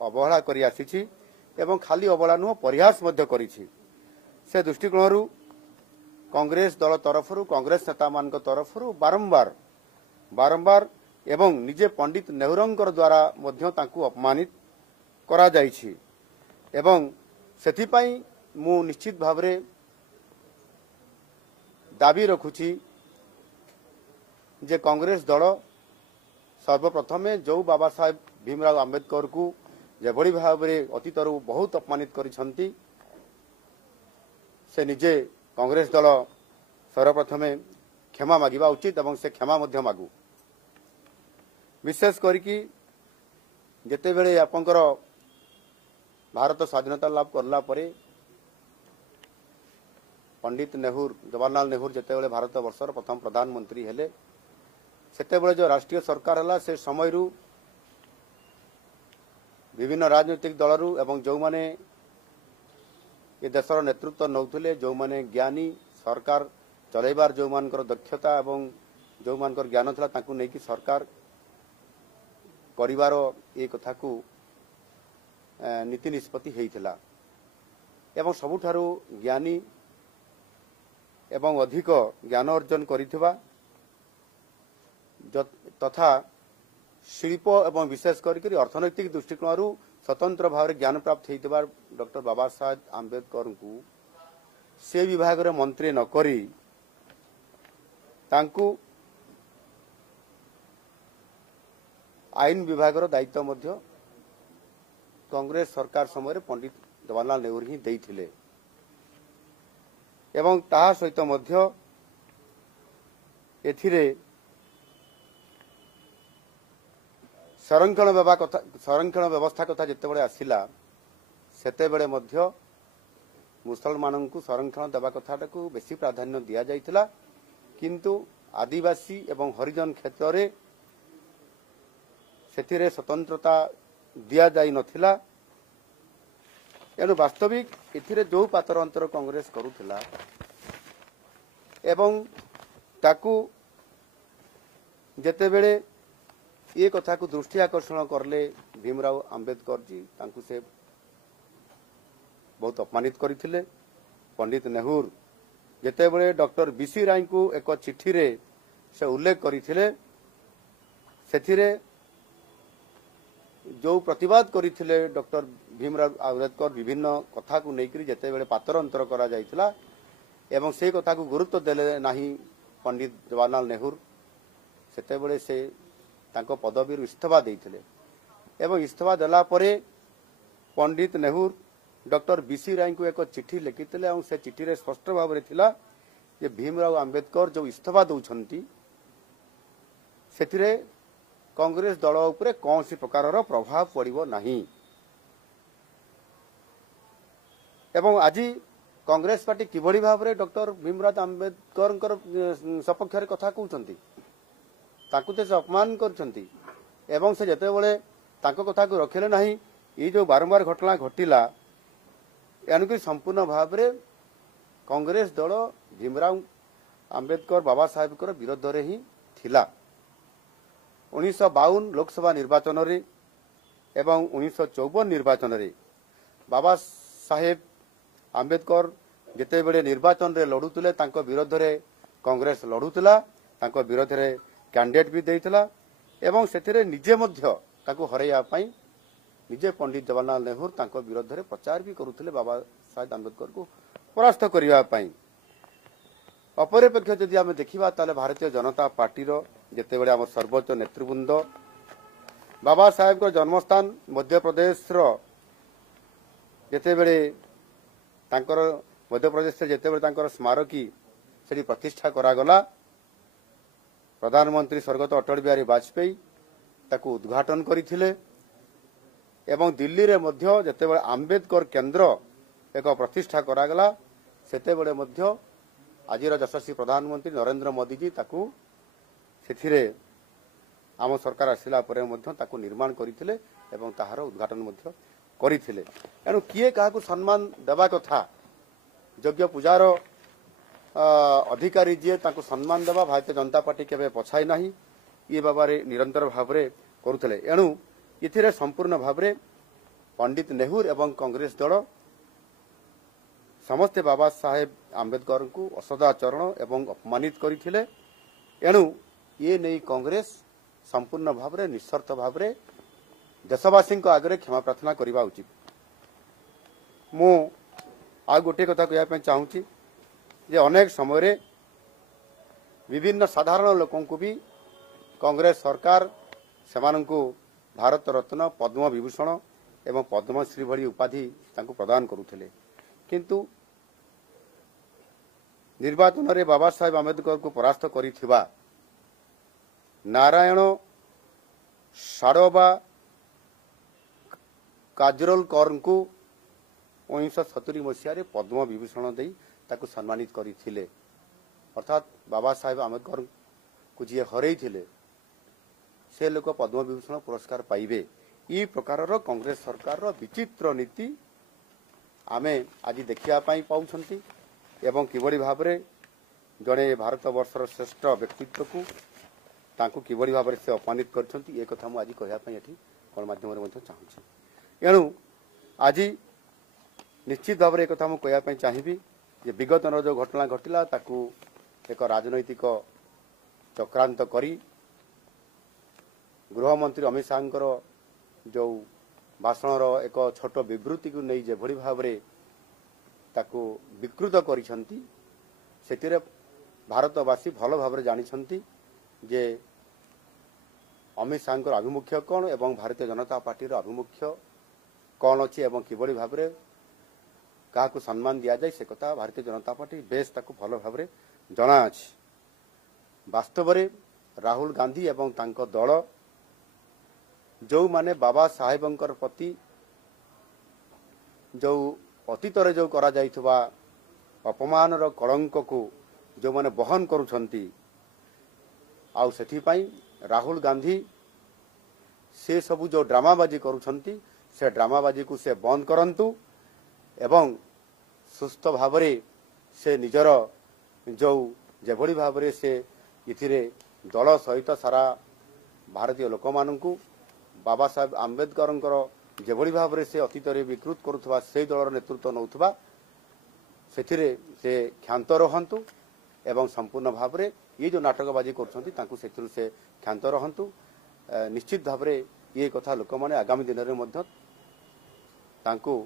अवहेला करि आसीछि एवं खाली अवहेला नुह परिहास मध्य करिछि। से दृष्टिकोणरू कांग्रेस दल तरफरू कांग्रेस नेता मान तरफरू बारंबार बारंबार एवं निजे पंडित नेहरूंकर द्वारा मध्य तांकु अपमानित करा जाइछि एवं सेथिपाई मु निश्चित भावरे दाबी रखुछि जे कांग्रेस दल सर्वप्रथमे जो बाबा साहेब भीमराव आंबेडकर को जेभली भाव में अतीतरू बहुत अपमानित करिसंती से निजे कांग्रेस दल सर्वप्रथमे क्षमा मागिबा उचित एवं से क्षमा मध्य मागु। विशेष करके जेते बेले आपंकर भारत स्वाधीनता लाभ करला परे पंडित नेहरू जवाहरलाल नेहरू जेते बेले भारत वर्षर प्रथम प्रधानमंत्री हेले सेते बेले जो राष्ट्रीय सरकार हला से समय विभिन्न राजनीतिक दलरू एवं जो माने ये देशर नेतृत्व नौथिले जो माने ज्ञानी सरकार चलैबार जो मानकर दक्षता एवं जो मानकर ज्ञान थला ताकू नै कि सरकार परिवार ए कथा को नीति निष्पत्ति हेइथिला एवं सबुठारू ज्ञानी एवं अधिक ज्ञान अर्जन करिथिबा तथा शिल्प एवं विशेष करके अर्थनैतिक दृष्टिकोण स्वतंत्र भाव ज्ञान प्राप्त होता डॉक्टर बाबा साहेब आंबेडकर को से विभाग मंत्री न करी तांकु आईन विभाग दायित्व मध्य कांग्रेस सरकार समय पंडित जवाहरलाल नेहरू ही देइथिले एवं ताहा सहित मध्य एथिरे संरक्षण व्यवस्था कथा जितेबाला आसला सेतेबेले मध्य मुसलमान को संरक्षण देवा कथा को बेसी प्राधान्य दिया जाइथिला किंतु आदिवासी एवं हरिजन क्षेत्र में सेथिरे स्वतंत्रता दिया जाई नथिला एनु वास्तविक एथिरे जो पातर अंतर कांग्रेस करुथिला एवं ताकू जेतेबेले ये कथा को दृष्टि आकर्षण करले भीमराव आंबेडकर जी तांकु से बहुत अपमानित करथिले। पंडित नेहरू जेतेबेले डॉक्टर बीसी राय को एक चिठी रे से उल्लेख करथिले सेथिरे जो प्रतिवाद करथिले डॉक्टर भीमराव आंबेडकर विभिन्न कथा को लेकर जेतेबेले पातर अंतर करा जाइथिला एवं से कथा को गुरुत्व देले नाही पंडित जवाहरलाल नेहरू सेतेबेले से तांको पदवी इस्तीफा देइथिले एवं इस्तीफा देला परे पंडित नेहरू डॉक्टर बीसी राय को एक चिठी लिखिथिले एवं से चिठी रे स्पष्ट भाव रे थिला जे भीमराव आंबेडकर जो इस्तीफा दउछंती सेथिरे कांग्रेस दल उपरे कौन सी प्रकार प्रभाव पड़िबो नाही एवं आज कांग्रेस पार्टी किभली भाव रे डॉक्टर भीमराव आंबेडकर सपक्ष रे कथा कहउछंती ताकू से अपमान करछंती एवं से जते बळे ताको कथा को रखिले नाही ये जो बारंबार घटना घटिला यानी संपूर्ण भाव रे कांग्रेस दल भीमराव आंबेडकर बाबा साहेब कर विरोध रे ही थिला। 1952 लोकसभा निर्वाचन रे एवं 1954 निर्वाचन रे बाबा साहेब आंबेडकर जते बळे निर्वाचन रे लडुतले तांको विरोध रे कांग्रेस लडुतला तांको विरोध रे कैंडिडेट भी देइतला एवं सेथिरे निजे मध्य ताको हरैया पई निजे पंडित जवाहरलाल नेहरू तांको विरोध रे प्रचार भी करुथिले बाबा साहेब आंबेडकर को परास्त करिया पई। अपरपेक्ष जदि आमे देखिबा ताले भारतीय जनता पार्टी रो जेतेबेले हम सर्वोच्च नेतृवृंद बाबा साहेब को जन्मस्थान मध्य प्रदेश रो जेतेबेले तांकर मध्य प्रदेश से जेतेबेले तांकर स्मारकी सेठी प्रतिष्ठा करा गला प्रधानमंत्री स्वर्गत अटल बिहारी वाजपेयी ताकू उद्घाटन करथिले एवं दिल्ली रे मध्य जेतेबेले आंबेडकर केंद्र एक प्रतिष्ठा करागला सेतेबेले मध्य आजिर यशस्वी प्रधानमंत्री नरेंद्र मोदी जी ताकू सेथिरे आम सरकार आसिला परे मध्य ताकू निर्माण करथिले एवं ताहार उद्घाटन मध्य करथिले। एनु किए काहाकू सम्मान देबा कथा यज्ञ पूजार अधिकारी जी ताकू सम्मान देवा भारतीय जनता पार्टी केबे पछाई नाही ये बाबारे निरंतर भाव रे करुथले। एणु इथिरे संपूर्ण भाव रे पंडित नेहरू एवं कांग्रेस दल समस्ते बाबा साहेब आंबेडकर को असदाचरण एवं अपमानित करथिले। एणु ये नहीं कांग्रेस संपूर्ण भाव में निस्वार्थ भाव में देशवासी आगे क्षमा प्रार्थना करने उचित। मु आ गोटे कथा कहना चाहूँगी जे अनेक समय विभिन्न साधारण लोकों को भी कांग्रेस सरकार सेमानंकु भारत रत्न पद्म विभूषण एवं पद्मश्री भली उपाधि तांको प्रदान करुथिले, किंतु निर्वाचन रे बाबा साहेब आंबेडकर को परास्त करिथिबा नारायण साड़ोबा काजरोलकर को 1970 मसीह पद्म विभूषण दे ताकू सम्मानित करथिले। अर्थात बाबा साहेब आंबेडकर को जी हरई थिले से लोक पद्म विभूषण पुरस्कार पाइबे। ई प्रकार कांग्रेस सरकार विचित्र नीति आमे आज देखिया पाई पाउछंती एवं किबड़ी भाव में जड़े भारत वर्षर श्रेष्ठ व्यक्तित्व को तांको किबड़ी भाव से अपमानित करछंती ए कथा मु आज कहया पाई एठी गणमाध्यम रे मध्य चाहूछि। एणु आज निश्चित भाव में एक कथा मु कहया पाई चाहिबी जे विगत जो घटना घटिला ताकू एक राजनैतिक चक्रांत करी गृहमंत्री अमित शाहर जो भाषण एक छोट विवृत्ति को नहीं जेभली भाव में ताकू विकृत करिसंती सेतिरे भारतवासी भल भाव में जानिसंती जे अमित शाहर आभिमुख्य कौन एवं भारतीय जनता पार्टी आभिमुख्य कौन अच्छी एवं किभली भाव में क्या सम्मान दि जाए से कथा भारतीय जनता पार्टी बेस ताकू भल भाव में जना अछि। वास्तव में राहुल गांधी एवं तांको दल जो माने बाबा साहेबंकर प्रति जो अतीत जो करा जाइथबा अपमान रो कलंक को जो माने बहन करुछंती आउ सेठी पई राहुल गांधी से सबु जो ड्रामाबाजी करुछंती से ड्रामाबाजी को से बंद करंतु एवं सुस्थ भाव से निजर जो जेभली भाव से इथिरे दल सहित सारा भारतीय लोक मानू बाबा साहेब आंबेडकर जेभली भाव से अतीत विकृत करुवा से दलर नेतृत्व नौथबा से क्षांत रहंतु एवं संपूर्ण भाव में ये जो नाटकबाजी करछंती तांकु सेथिरु से क्षांत रहंतु। निश्चित भाव में ये कथा लोक माने आगामी दिन में तांकु